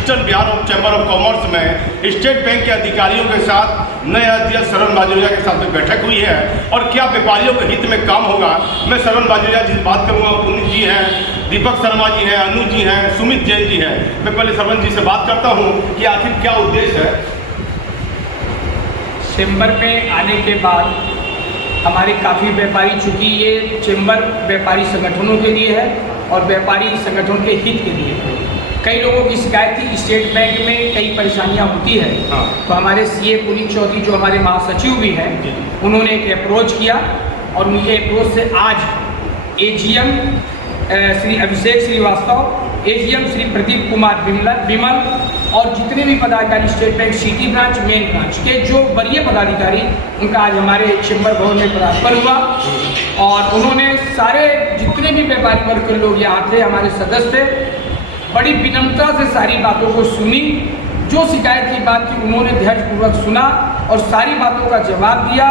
Eastern Bihar chamber of commerce में state bank के अधिकारियों के साथ नए अध्यक्ष श्रवण बाजोरिया के साथ में बैठक हुई है और क्या व्यापारियों के हित में काम होगा। मैं श्रवण बाजोरिया जी से बात करूँगा, पुनीत जी हैं, दीपक शर्मा जी हैं, अनु जी हैं, सुमित जैन जी हैं। मैं पहले श्रवण जी से बात करता हूँ कि आखिर क्या उद्देश्य है। चैम्बर में आने के बाद हमारे काफ़ी व्यापारी, चूँकि ये चैम्बर व्यापारी संगठनों के लिए है और व्यापारी संगठनों के हित के लिए है। कई लोगों की शिकायत थी स्टेट बैंक में कई परेशानियां होती है। तो हमारे सीए पुनीत चौधरी जो हमारे महासचिव भी हैं, उन्होंने एक अप्रोच किया और उनके अप्रोच से आज एजीएम श्री अभिषेक श्रीवास्तव, एजीएम श्री प्रदीप कुमार विमल और जितने भी पदाधिकारी state bank city branch, main branch के जो वरीय पदाधिकारी, उनका आज हमारे चैम्बर भवन में पदार्पण हुआ और उन्होंने सारे जितने भी व्यापारी वर्ग के लोग यहाँ थे, हमारे सदस्य थे, बड़ी विनम्रता से सारी बातों को सुनी। जो शिकायत की बात थी उन्होंने धैर्यपूर्वक सुना और सारी बातों का जवाब दिया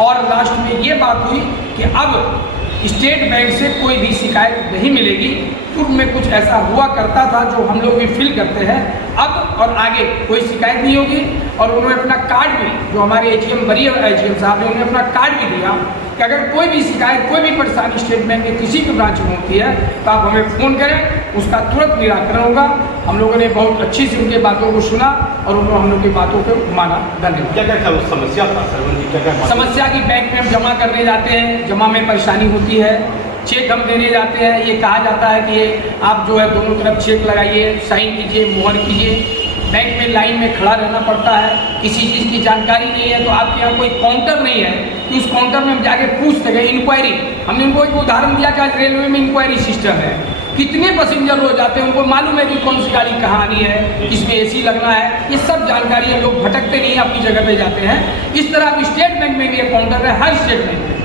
और लास्ट में ये बात हुई कि अब स्टेट बैंक से कोई भी शिकायत नहीं मिलेगी। पूर्व में कुछ ऐसा हुआ करता था जो हम लोग भी फील करते हैं, अब और आगे कोई शिकायत नहीं होगी। और उन्होंने अपना कार्ड भी, जो हमारे एजीएम वरीय एजीएम साहब ने, उन्होंने अपना कार्ड भी दिया कि अगर कोई भी शिकायत, कोई भी परेशानी स्टेट बैंक के किसी भी ब्रांच में होती है तो आप हमें फ़ोन करें, उसका तुरंत निराकरण होगा। हम लोगों ने बहुत अच्छी से उनकी बातों को सुना और उन्होंने हम लोग की बातों को माना। धन्यवाद। क्या क्या समस्या था श्रवण जी? क्या समस्या की बैंक में हम जमा करने जाते हैं, जमा में परेशानी होती है, चेक हम देने जाते हैं, ये कहा जाता है कि आप जो है दोनों तरफ चेक लगाइए, साइन कीजिए, मोहर कीजिए। बैंक में लाइन में खड़ा रहना पड़ता है, किसी चीज़ की जानकारी नहीं है तो आपके यहाँ कोई काउंटर नहीं है कि उस काउंटर में हम जाके पूछ सकें। इंक्वायरी, हमने उनको एक उदाहरण दिया कि आज रेलवे में इंक्वायरी सिस्टम है, कितने पैसेंजर हो जाते हैं, उनको मालूम है कि कौन सी गाड़ी कहाँ आनी है, किसमें एसी लगना है, ये सब जानकारी हम लोग भटकते नहीं, अपनी जगह पे जाते हैं। इस तरह अब स्टेट बैंक में भी एक काउंटर है, हर स्टेट बैंक में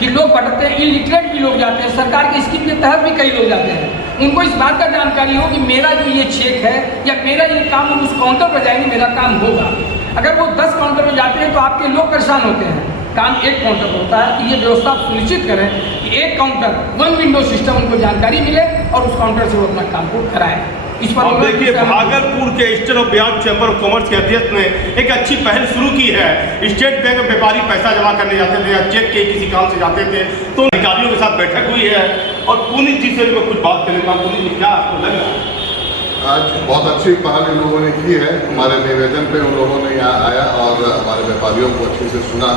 कि लोग भटकते हैं, इलिटरेट भी लोग जाते हैं, सरकार की स्कीम के तहत भी कई लोग जाते हैं। उनको इस बात का जानकारी हो कि मेरा जो ये चेक है या मेरा ये काम, उस काउंटर पर जाएंगे मेरा काम होगा। अगर वो 10 काउंटर पर जाते हैं तो आपके लोग परेशान होते हैं। काम एक काउंटर पर होता है कि ये व्यवस्था सुनिश्चित करें कि एक काउंटर, वन विंडो सिस्टम, उनको जानकारी मिले और उस काउंटर से वो अपना काम को कराएं। इस पर देखिए, भागलपुर के eastern Bihar chamber of commerce के अध्यक्ष ने एक अच्छी पहल शुरू की है। स्टेट बैंक में व्यापारी पैसा जमा करने जाते थे या चेक के किसी काम से जाते थे तो अधिकारियों के साथ बैठक हुई है और पुनीत जी से कुछ बात करने का। पुनीत जी, क्या आपको लगा? आज बहुत अच्छी पहल इन लोगों ने की है। हमारे निवेदन पे उन लोगों ने यहाँ आया और हमारे व्यापारियों को अच्छे से सुना।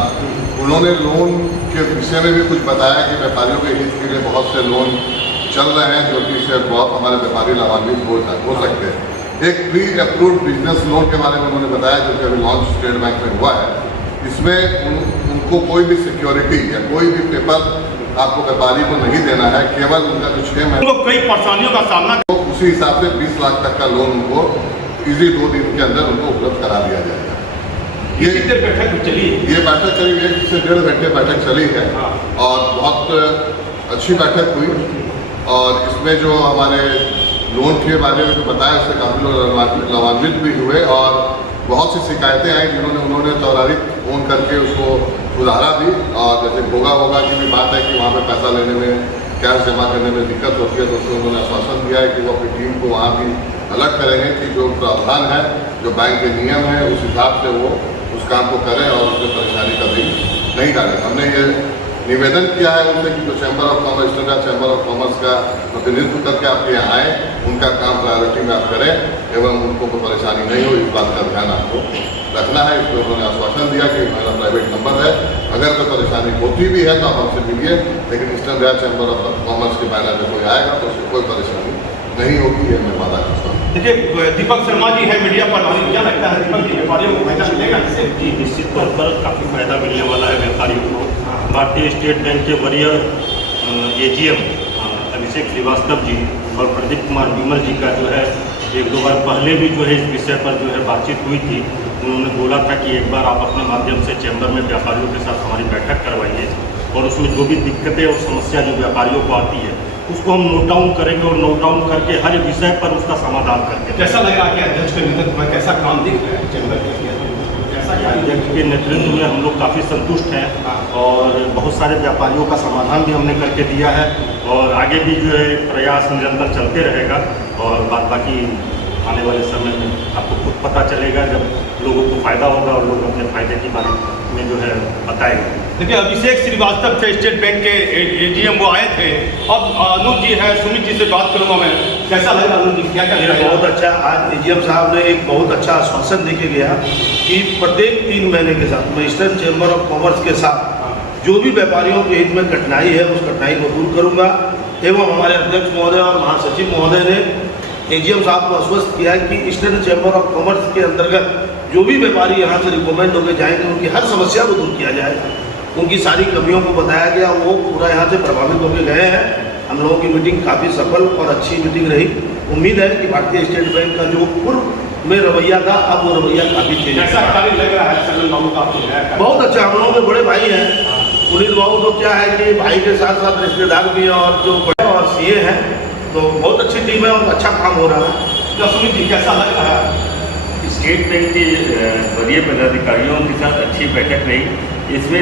उन्होंने लोन के विषय में भी कुछ बताया कि व्यापारियों के हित के लिए बहुत से लोन चल रहे हैं जो कि इससे बहुत हमारे व्यापारी लाभान्वित हो सकते हैं। एक प्री अप्रूव्ड बिजनेस लोन के बारे में उन्होंने बताया जो कि अभी लॉन्च स्टेट बैंक में हुआ है। इसमें उनको कोई भी सिक्योरिटी या कोई भी पेपर आपको व्यापारी को नहीं देना है, केवल उनका जो 6 महीने कई परेशानियों का सामना, तो उसी हिसाब से 20 लाख तक का लोन उनको इजी 2 दिन के अंदर उनको उपलब्ध करा दिया जाएगा। ये बैठक चली, ये बैठक करीब 1 से 1.5 घंटे बैठक चली है और बहुत अच्छी बैठक हुई। और इसमें जो हमारे लोन के बारे में जो बताया उससे काफ़ी लोग लाभान्वित भी हुए और बहुत सी शिकायतें आई जिन्होंने उन्होंने त्वरित फ़ोन करके उसको सुधारा भी। और जैसे भोगा की भी बात है कि वहाँ पे पैसा लेने में, कैश जमा करने में दिक्कत होती है, तो उसमें उन्होंने आश्वासन दिया है कि वो अपनी टीम को वहाँ भी अलर्ट करेंगे कि जो प्रावधान है, जो बैंक के नियम है, उस हिसाब से वो उस काम को करें और उसमें परेशानी कभी नहीं डालें। हमने ये निवेदन किया है उनसे कि जो chamber of commerce, eastern chamber of commerce का प्रतिनिधित्व करके आपके यहाँ आए, उनका काम प्रायोरिटी में आप करें एवं उनको कोई परेशानी नहीं हो, इस बात का ध्यान आपको रखना है। इसको उन्होंने आश्वासन दिया कि मेरा प्राइवेट नंबर है, अगर कोई परेशानी होती भी है तो आप हमसे मिलिए, लेकिन eastern Bihar chamber of commerce के बैनर में कोई आएगा तो उससे कोई परेशानी नहीं होगी, ये मैं वादा करता हूँ। देखिए, दीपक शर्मा जी है मीडिया पर, क्या लगता है दीपक जी, व्यापारियों को फायदा मिलेगा इससे? जी, निश्चित तौर पर काफ़ी फायदा मिलने वाला है व्यापारियों को। भारतीय स्टेट बैंक के वरीय एजीएम अभिषेक श्रीवास्तव जी और प्रदीप कुमार विमल जी का जो है 1-2 बार पहले भी जो है इस विषय पर जो है बातचीत हुई थी। उन्होंने बोला था कि एक बार आप अपने माध्यम से चैम्बर में व्यापारियों के साथ हमारी बैठक करवाइए और उसमें जो भी दिक्कतें और समस्या जो व्यापारियों को आती है उसको हम नोट डाउन करेंगे और नोट डाउन करके हर विषय पर उसका समाधान करके। कैसा लग रहा है कि अध्यक्ष के नेतृत्व में कैसा काम दिख रहा है चैम्बर के? अध्यक्ष के नेतृत्व में हम लोग काफ़ी संतुष्ट हैं और बहुत सारे व्यापारियों का समाधान भी हमने करके दिया है और आगे भी जो है प्रयास निरंतर चलते रहेगा और बाकी आने वाले समय में आपको खुद पता चलेगा जब लोगों को फ़ायदा होगा और लोग अपने फ़ायदे के बारे में जो है बताएंगे। देखिए, अभिषेक श्रीवास्तव थे स्टेट बैंक के एजीएम, वो आए थे। अब अनुज जी है, सुमित जी से बात करूँगा मैं। कैसा लगा अनुज जी, क्या ये बहुत अच्छा, आज एजीएम साहब ने एक बहुत अच्छा आश्वासन देके गया कि प्रत्येक 3 महीने के साथ मैं ईस्टर्न चैम्बर ऑफ कॉमर्स के साथ जो भी व्यापारियों के हित में कठिनाई है उस कठिनाई को दूर करूंगा। एवं हमारे अध्यक्ष महोदय और महासचिव महोदय ने एजीएम साहब को आश्वस्त किया कि ईस्टर्न चैम्बर ऑफ कॉमर्स के अंतर्गत जो भी व्यापारी यहाँ से रिकमेंड होकर जाएंगे उनकी हर समस्या को दूर किया जाएगा। उनकी सारी कमियों को बताया गया, वो पूरा यहाँ से प्रभावित होकर गए हैं। हम लोगों की मीटिंग काफ़ी सफल और अच्छी मीटिंग रही। उम्मीद है कि भारतीय स्टेट बैंक का जो पूर्व में रवैया था अब वो रवैया काफ़ी चेंज कैसा कार्य लग रहा है सरन बाबू का? बहुत अच्छा, हम लोगों के बड़े भाई हैं। पुनीत बाबू तो क्या है कि भाई के साथ साथ रिश्तेदार भी हैं और जो बड़े और सीए हैं, तो बहुत अच्छी टीम है और अच्छा काम हो रहा है। तो सुमित जी, कैसा लग रहा है? स्टेट बैंक के वरीय पदाधिकारियों के साथ अच्छी बैठक रही। इसमें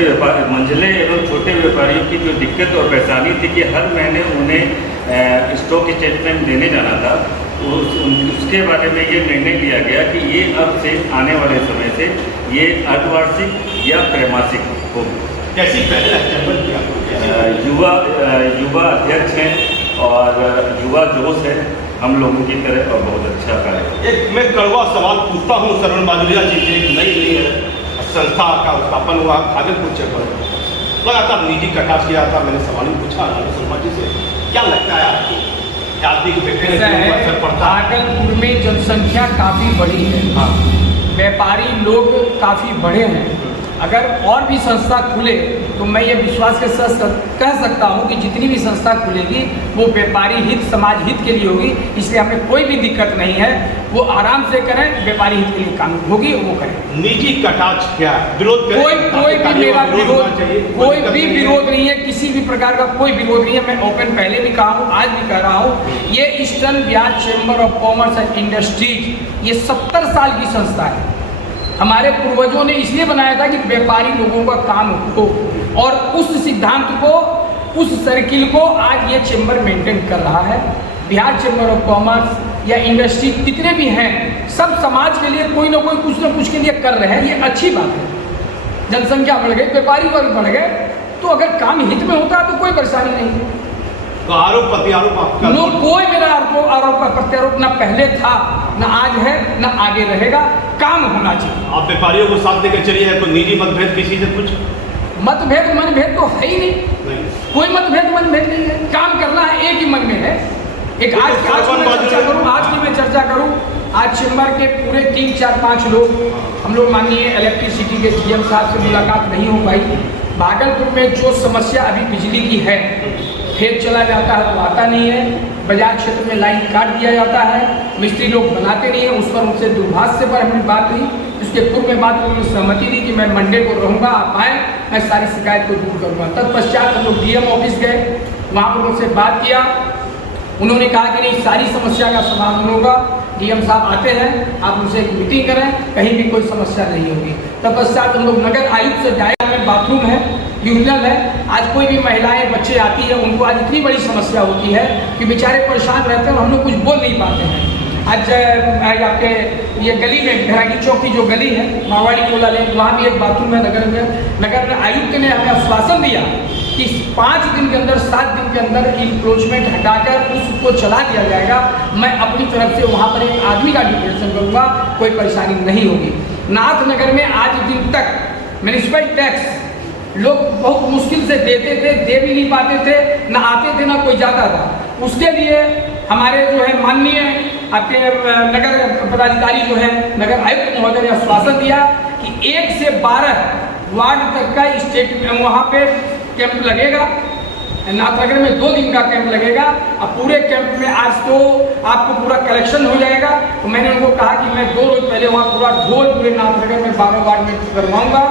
मंझले एवं छोटे व्यापारियों की जो दिक्कत और परेशानी थी कि हर महीने उन्हें स्टॉक स्टेटमेंट देने जाना था, उसके बारे में ये निर्णय लिया गया कि ये अब से आने वाले समय से ये अर्धवार्षिक या त्रैमासिक हो। कैसी पहले चैम्बर की आपको? युवा अध्यक्ष हैं और युवा जोश है हम लोगों की तरह और बहुत अच्छा कार्य। एक मैं कड़वा सवाल पूछता हूँ सरन बाजुरिया जी से। एक नई संस्था का स्थापन हुआ भागलपुर चैम्बर, लगातार निजी कटाक्ष किया था। मैंने सवाल ही पूछा शर्मा जी से, क्या लगता है आपको आदमी को असर पड़ता है? भागलपुर में जनसंख्या काफ़ी बड़ी है, हाँ, व्यापारी लोग काफ़ी बड़े हैं। अगर और भी संस्था खुले तो मैं ये विश्वास के साथ कह सकता हूँ कि जितनी भी संस्था खुलेगी वो व्यापारी हित, समाज हित के लिए होगी। इसलिए हमें कोई भी दिक्कत नहीं है, वो आराम से करें, व्यापारी हित के लिए काम होगी वो करें। निजी कटाक्ष क्या है? विरोध करें? कोई भी मेरा विरोध, कोई भी विरोध नहीं है, किसी भी प्रकार का कोई विरोध नहीं है। मैं ओपन पहले भी कहा हूँ, आज भी कह रहा हूँ, ये eastern Bihar chamber of commerce and industries ये 70 साल की संस्था है। हमारे पूर्वजों ने इसलिए बनाया था कि व्यापारी लोगों का काम हो, और उस सिद्धांत को, उस सर्किल को आज ये चैम्बर मेंटेन कर रहा है। बिहार चैम्बर ऑफ कॉमर्स या इंडस्ट्री जितने भी हैं सब समाज के लिए कोई ना कोई कुछ ना कुछ के लिए कर रहे हैं, ये अच्छी बात है। जनसंख्या बढ़ गई, व्यापारी वर्ग बढ़ गए, तो अगर काम हित में होता तो कोई परेशानी नहीं है। तो आरोप प्रत्यारोप आपका? नो, कोई मेरा आरोप प्रत्यारोप ना पहले था, ना आज है, ना आगे रहेगा। काम होना चाहिए। आप व्यापारियों को साथ लेकर चलिए, तो निजी मतभेद किसी से कुछ? मतभेद मनभेद तो है ही नहीं, कोई मतभेद मनभेद नहीं है। काम करना है, एक ही मन में है। एक आज की मैं चर्चा करूं, आज चैम्बर के पूरे 3, 4, 5 लोग हम लोग माननीय इलेक्ट्रिसिटी के जीएम साहब से मुलाकात नहीं हो पाई। भागलपुर में जो समस्या अभी बिजली की है, खेत चला जाता है तो आता नहीं है, बाजार क्षेत्र में लाइन काट दिया जाता है, मिस्त्री लोग बनाते नहीं है। उस पर उनसे दुर्भाग्य पर हमने बात हुई, इसके पूर्व में बात उन्होंने सहमति दी कि मैं मंडे को रहूँगा, आप आएँ, मैं सारी शिकायत को दूर करूँगा। तत्पश्चात हम लोग डीएम ऑफिस गए, वहाँ पर उनसे बात किया। उन्होंने कहा कि नहीं, सारी समस्या का समाधान होगा, डीएम साहब आते हैं, आप उनसे एक मीटिंग करें, कहीं भी कोई समस्या नहीं होगी। तत्पश्चात हम लोग नगर आयुक्त से जाए, बाथरूम है, यूरिनल है। आज कोई भी महिलाएं, बच्चे आती है, उनको आज इतनी बड़ी समस्या होती है कि बेचारे परेशान रहते हैं और हम लोग कुछ बोल नहीं पाते हैं। आज आपके ये गली में घरागी चौक की जो गली है, मारवाड़ी टोला लेन, वहाँ भी एक बाथरूम है। नगर आयुक्त ने हमें आश्वासन दिया कि 5 दिन के अंदर, 7 दिन के अंदर इंक्रोचमेंट हटाकर उसको चला दिया जाएगा। मैं अपनी तरफ से वहाँ पर एक आदमी का डिप्रेशन करूँगा, कोई परेशानी नहीं होगी। नाथनगर में आज दिन तक म्यूनिसिपल टैक्स लोग बहुत मुश्किल से देते थे, दे भी नहीं पाते थे, ना आते थे, ना कोई जाता था। उसके लिए हमारे जो है माननीय आपके नगर पदाधिकारी जो है, नगर आयुक्त महोदय ने आश्वासन दिया कि 1 से 12 वार्ड तक का स्टेट वहाँ पे कैंप लगेगा। नाथनगर में 2 दिन का कैंप लगेगा। अब पूरे कैंप में आज तो आपको पूरा कलेक्शन हो जाएगा। तो मैंने उनको कहा कि मैं 2 रोज पहले वहाँ पूरा ढोल पूरे नाथनगर में 12 वार्ड में करवाऊंगा,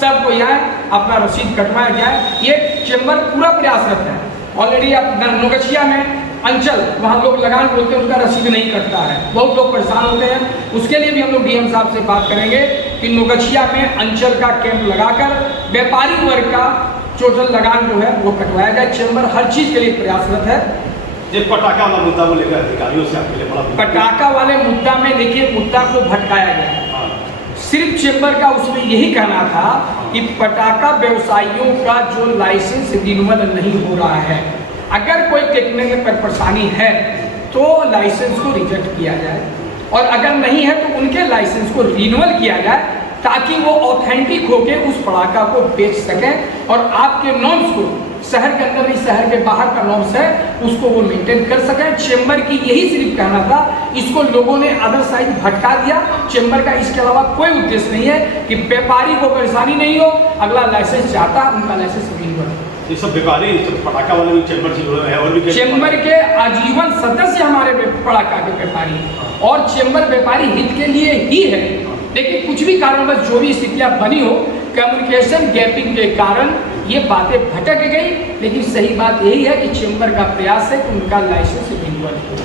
सबको यहाँ अपना रसीद कटवाया जाए। ये चैम्बर पूरा प्रयासरत है। ऑलरेडी आप नौगछिया में अंचल, वहाँ लोग लगान बोलते हैं, उनका रसीद नहीं कटता है, बहुत लोग परेशान होते हैं। उसके लिए भी हम लोग डीएम साहब से बात करेंगे कि नौगछिया में अंचल का कैंप लगाकर व्यापारी वर्ग का टोटल लगान जो है वो कटवाया जाए। चैम्बर हर चीज़ के लिए प्रयासरत है। ये पटाखा वाला मुद्दा को लेकर अधिकारियों से आपके लिए बड़ा पटाखा वाले मुद्दा में देखिए मुद्दा को भटकाया गया। सिर्फ चेंबर का उसमें यही कहना था कि पटाखा व्यवसायियों का जो लाइसेंस रिन्यूअल नहीं हो रहा है, अगर कोई टेक्निकल परेशानी है तो लाइसेंस को रिजेक्ट किया जाए, और अगर नहीं है तो उनके लाइसेंस को रिन्यूअल किया जाए, ताकि वो ऑथेंटिक होके उस पटाखा को बेच सकें और आपके नॉर्म्स को, शहर के अंदर नहीं शहर के बाहर का नॉर्म्स है उसको वो मेंटेन कर सकें। चेंबर की यही सिर्फ कहना था, इसको लोगों ने अदर साइड भटका दिया। चेंबर का इसके अलावा कोई उद्देश्य नहीं है कि व्यापारी को परेशानी नहीं हो, अगला लाइसेंस चाहता उनका लाइसेंस रिन्यूअल। ये सब व्यापारी पटाखा वाले भी चेंबर से जुड़े हैं और भी चेंबर के आजीवन सदस्य हमारे पटाखा के व्यापारी, और चेंबर व्यापारी हित के लिए ही है। लेकिन कुछ भी कारणवश जो भी स्थितियां बनी हो, कम्युनिकेशन गैपिंग के कारण ये बातें भटक गई, लेकिन सही बात यही है कि चेंबर का प्रयास है कि उनका लाइसेंस रिन्यूअल हो।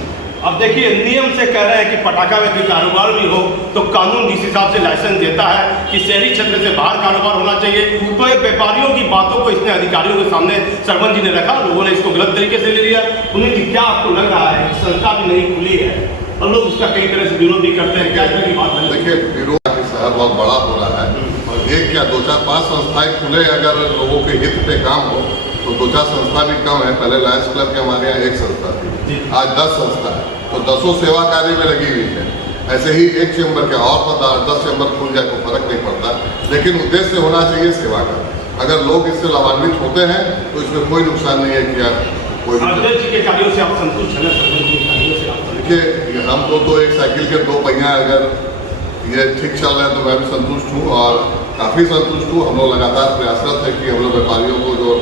अब देखिए नियम से कह रहे हैं कि पटाखा में भी कारोबार भी हो तो कानून जिस हिसाब से लाइसेंस देता है कि शहरी क्षेत्र से बाहर कारोबार होना चाहिए, तो ये व्यापारियों की बातों को इसने अधिकारियों के सामने सरपंच जी ने रखा, लोगों ने इसको गलत तरीके से ले लिया। उन्हें जी क्या आपको लग रहा है कि संस्था भी नहीं खुली है और लोग उसका कई तरह से विरोध भी करते हैं, क्या इसकी बात है? देखिए विरोध शहर बहुत बड़ा हो रहा है और एक क्या 2-4-5 संस्थाएं खुले, अगर लोगों के हित पे काम हो तो 2-4 संस्था भी कम है। पहले लायंस क्लब के हमारे यहाँ 1 संस्था थी, आज 10 संस्था है, तो 10 सेवा कार्य में लगी हुई है। ऐसे ही एक चेंबर के और 10 चेंबर खुल जाए तो फर्क नहीं पड़ता, लेकिन उद्देश्य होना चाहिए सेवा का। अगर लोग इससे लाभान्वित होते हैं तो इसमें कोई नुकसान नहीं है कि यार कोई अध्यक्ष जी के कार्यों से आप संतुष्ट हैं? सरपंच जी के कार्यों से आप देखिए हम तो एक साइकिल के 2 पहिया अगर ये ठीक चल रहे हैं तो मैं भी संतुष्ट हूँ और काफ़ी संतुष्ट हूँ। हम लोग लगातार प्रयासरत है कि हम लोग व्यापारियों को जो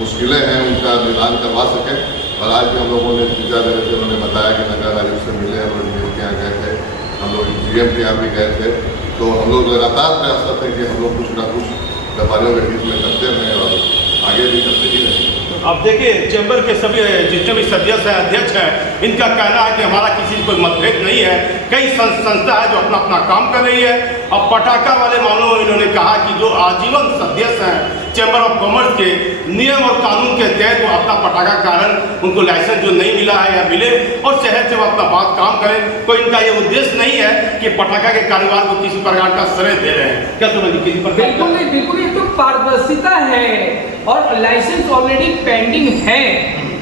मुश्किलें हैं उनका निदान करवा सकें। और आज भी हम लोगों ने पूजा देने से उन्होंने बताया कि नगर आयुक्त से मिले, हम लोग इंजीनियर के यहाँ गए थे, हम लोग GM के यहाँ भी गए थे। तो हम लोग लगातार प्रयासरत है कि हम लोग कुछ ना कुछ व्यापारियों के हित में करते रहें और आगे भी करते ही रहें। अब देखिए चैम्बर के सभी जितने भी सदस्य हैं, अध्यक्ष हैं, इनका कहना है कि हमारा किसी से कोई मतभेद नहीं है। कई संस्था है जो अपना अपना काम कर रही है। अब पटाखा वाले मामलों में इन्होंने कहा कि जो आजीवन सदस्य हैं चैम्बर ऑफ कॉमर्स के, नियम और कानून के तहत वो अपना पटाखा कारण उनको लाइसेंस जो नहीं मिला है या मिले और शहर से वो अपना बात काम करें। कोई इनका ये उद्देश्य नहीं है कि पटाखा के कारोबार को किसी प्रकार का श्रेय दे रहे हैं। क्या समझिए किसी प्रकार? बिल्कुल नहीं, बिल्कुल ये तो पारदर्शिता है और लाइसेंस ऑलरेडी पेंडिंग है।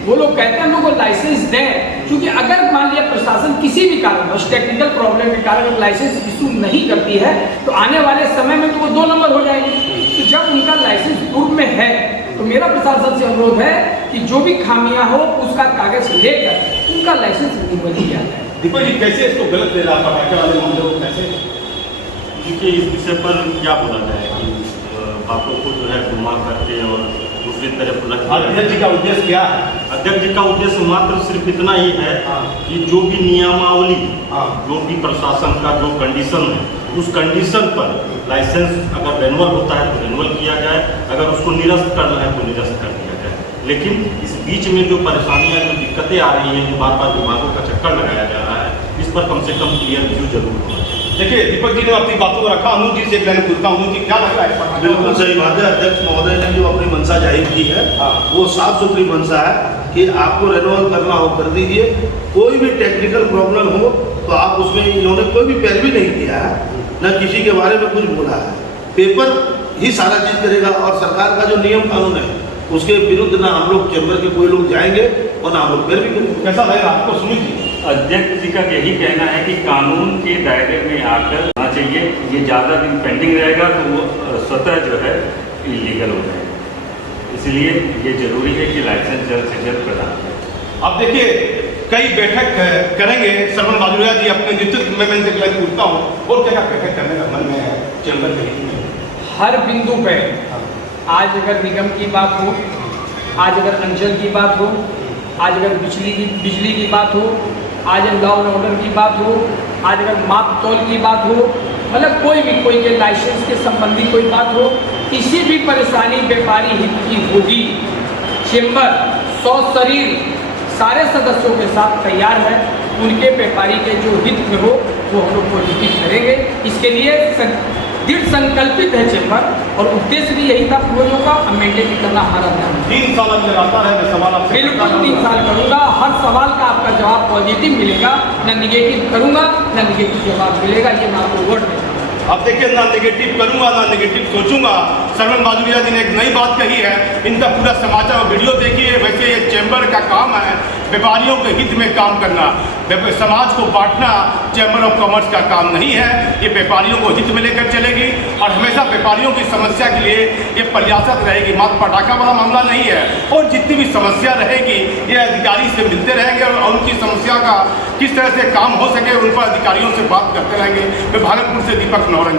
वो लोग कहते हैं हम लोग को लाइसेंस दें, क्योंकि अगर मान लिया प्रशासन किसी भी कारणवश टेक्निकल प्रॉब्लम के कारण अगर लाइसेंस इशू नहीं करती है तो आने वाले समय में तो वो 2 नंबर हो जाएगी। तो जब उनका लाइसेंस पूर्व में है तो मेरा प्रशासन से अनुरोध है कि जो भी खामियां हो उसका कागज लेकर उनका लाइसेंस रिन्यूअल किया जाए। दीपक जी कैसे इसको गलत ले रहा है पटाखे वाले मामले को कैसे? देखिए इस विषय पर क्या बोला जाए कि बातों को जो है घुमा करके और दूसरी तरफ रख दिया। अध्यक्ष जी का उद्देश्य क्या है? अध्यक्ष जी का उद्देश्य मात्र सिर्फ इतना ही है कि जो भी नियमावली, जो भी प्रशासन का जो कंडीशन है उस कंडीशन पर लाइसेंस अगर रेन्यूअल होता है तो रेन्यूअल किया जाए, अगर उसको निरस्त करना है तो निरस्त कर दिया जाए। लेकिन इस बीच में जो परेशानियां, जो दिक्कतें आ रही हैं, जो बार बार विभागों का चक्कर लगाया जा रहा है, इस पर कम से कम क्लियर व्यू जरूर होना चाहिए। देखिए दीपक जी ने अपनी बातों को रखा। अनु जी से एक लाइन पूछता हूँ, जी क्या लग रहा है पटाखे? बिल्कुल सही बात है। अध्यक्ष महोदय ने जो अपनी मंशा जाहिर की है वो साफ सुथरी मंशा है कि आपको रेन्यूअल करना हो कर दीजिए। कोई भी टेक्निकल प्रॉब्लम हो तो आप उसमें, इन्होंने कोई भी पैरवी नहीं किया है, न किसी के बारे में कुछ बोला है। पेपर ही सारा चीज़ करेगा और सरकार का जो नियम कानून है उसके विरुद्ध ना हम लोग चैम्बर के कोई लोग जाएंगे और ना हम लोग पैरवी करेंगे। कैसा लगेगा आपको? सुनिए अध्यक्ष जी का यही कहना है कि कानून के दायरे में आकर आना चाहिए। ये ज़्यादा दिन पेंडिंग रहेगा तो वो स्वतः जो है इलीगल हो जाएगा। इसलिए ये जरूरी है कि लाइसेंस जल्द से जल्द प्रदान करें। अब देखिए कई बैठक करेंगे सरपंच माजुरिया जी अपने नेतृत्व में। मैं इनसे एक लाइन पूछता हूँ, और क्या बैठक करने का मन में है चैम्बर में? हर बिंदु पे आज अगर निगम की बात हो, आज अगर अंचल की बात हो, आज अगर बिजली की बात हो, आज लॉ एंड ऑर्डर की बात हो, आज अगर माप तौल की बात हो, मतलब कोई के लाइसेंस के संबंधी कोई बात हो, किसी भी परेशानी व्यापारी हित की होगी, चेंबर 100 शरीर सारे सदस्यों के साथ तैयार है। उनके व्यापारी के जो हित में हो वो हम लोग कोशिश करेंगे। इसके लिए दृढ़ संकल्पित है चैम्बर, और उद्देश्य भी यही था पूर्वजों का, मेंटेन करना हमारा ध्यान है। 3 साल अब लगातार है, मैं सवाल आपसे बिल्कुल 3 साल करूंगा, हर सवाल का आपका जवाब पॉजिटिव मिलेगा, ना निगेटिव करूंगा ना निगेटिव जवाब मिलेगा, ये मैं आपको वर्ड देता हूं। अब देखिए, ना नेगेटिव करूंगा ना नेगेटिव सोचूंगा। श्रवण बाजुरिया जी ने एक नई बात कही है, इनका पूरा समाचार और वीडियो देखिए। वैसे ये चैम्बर का काम है व्यापारियों के हित में काम करना, समाज को बांटना चैम्बर ऑफ कॉमर्स का काम नहीं है। ये व्यापारियों को हित में लेकर चलेगी और हमेशा व्यापारियों की समस्या के लिए ये प्रयासरत रहेगी। मात्र पटाखा वाला मामला नहीं है, और जितनी भी समस्या रहेगी ये अधिकारी से मिलते रहेंगे और उनकी समस्या का किस तरह से काम हो सके उन पर अधिकारियों से बात करते रहेंगे। मैं भागलपुर से दीपक नौरंग।